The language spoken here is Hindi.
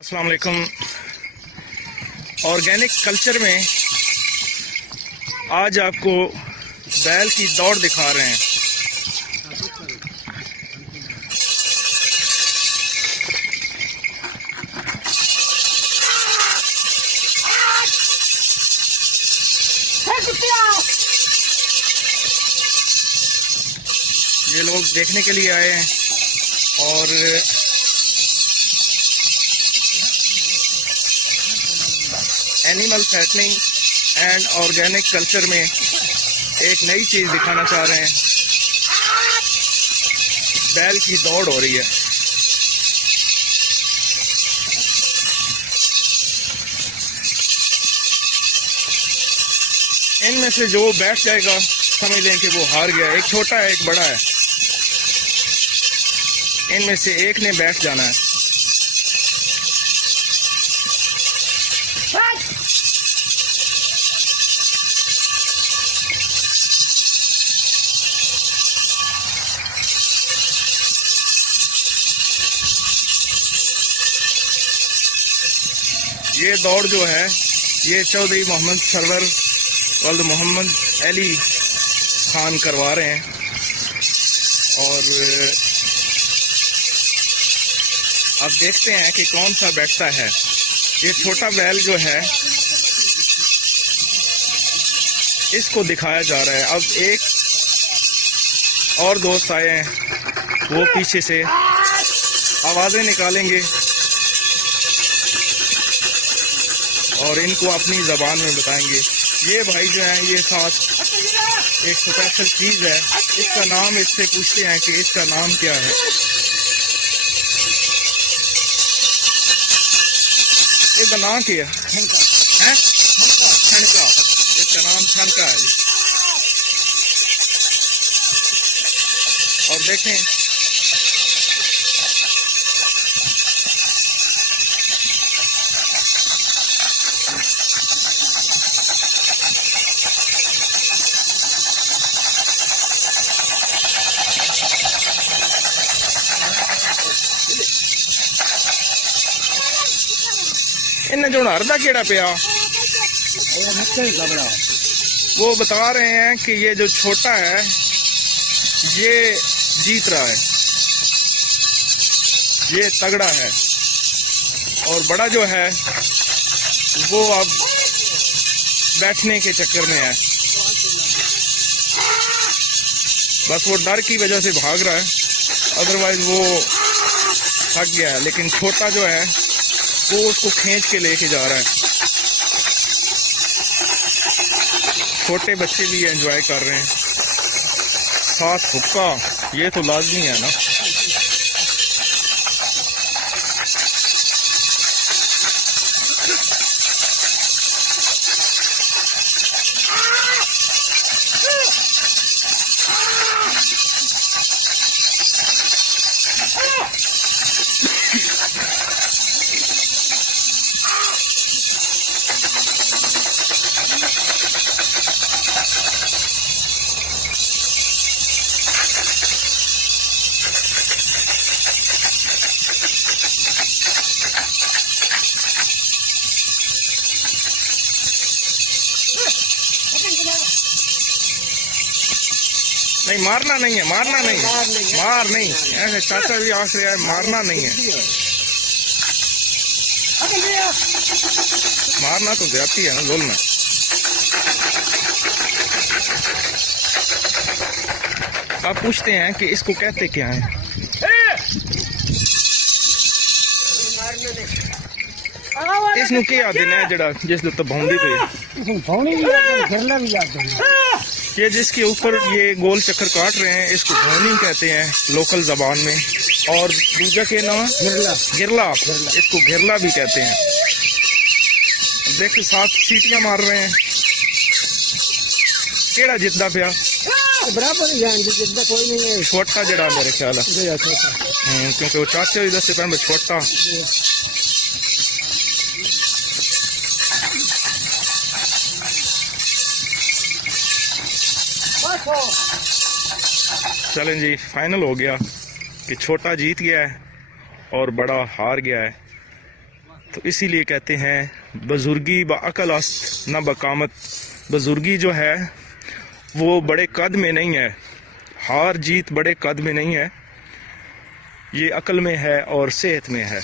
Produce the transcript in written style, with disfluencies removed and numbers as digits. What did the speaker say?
अस्सलाम वालेकुम। ऑर्गेनिक कल्चर में आज आपको बैल की दौड़ दिखा रहे हैं। ये लोग देखने के लिए आए हैं और animal fattening and organic culture में एक नई चीज दिखाना चाह रहे हैं। बैल की दौड़ हो रही है। इनमें से जो बैठ जाएगा समझ लें कि वो हार गया। एक छोटा है, एक बड़ा है। इनमें से एक ने बैठ जाना है। ये दौड़ जो है ये चौधरी मोहम्मद सरवर वल्द मोहम्मद अली खान करवा रहे हैं। और अब देखते हैं कि कौन सा बैठता है। ये छोटा बैल जो है इसको दिखाया जा रहा है। अब एक और दोस्त आए हैं, वो पीछे से आवाजें निकालेंगे और इनको अपनी जबान में बताएंगे। ये भाई जो है ये साथ एक स्पेशल चीज है, इसका नाम इससे पूछते हैं कि इसका नाम क्या है। इसका नाम क्या है? छणका। इसका नाम छणका है। और देखें इन्हें जो हरदा केड़ा पिया, वो बता रहे हैं कि ये जो छोटा है ये जीत रहा है, ये तगड़ा है। और बड़ा जो है वो अब बैठने के चक्कर में है। बस वो डर की वजह से भाग रहा है, अदरवाइज वो थक गया है। लेकिन छोटा जो है वो उसको खींच के लेके जा रहा है। छोटे बच्चे भी एंजॉय कर रहे हैं। साथ हुक्का ये तो लाजमी है ना। नहीं मारना नहीं है, मारना नहीं, मार नहीं। ऐसे चाचा भी आख रहा है, मारना नहीं है। मारना तो जाती है ना, जुल्म है। आप पूछते हैं कि इसको कहते क्या है? इसनू क्या आदि है जड़ा जिस तो भाउंदी पे ये जिसके ऊपर ये गोल चक्कर काट रहे हैं इसको भौनी कहते हैं लोकल जबान में। और दूजा के नाम गिरला, इसको गिरला भी कहते हैं। देख साथ सीटियां मार रहे हैं। केड़ा जिद्दा पिया बराबर जिद्दा कोई नहीं है। छोटा जड़ा मेरे ख्याल है, क्योंकि वो चाचे भी दसे पैन छोटा। चलें जी, फाइनल हो गया कि छोटा जीत गया है और बड़ा हार गया है। तो इसीलिए कहते हैं बुजुर्गी ब अकल अस्त न बकामत। बुजुर्गी जो है वो बड़े कद में नहीं है, हार जीत बड़े कद में नहीं है, ये अकल में है और सेहत में है।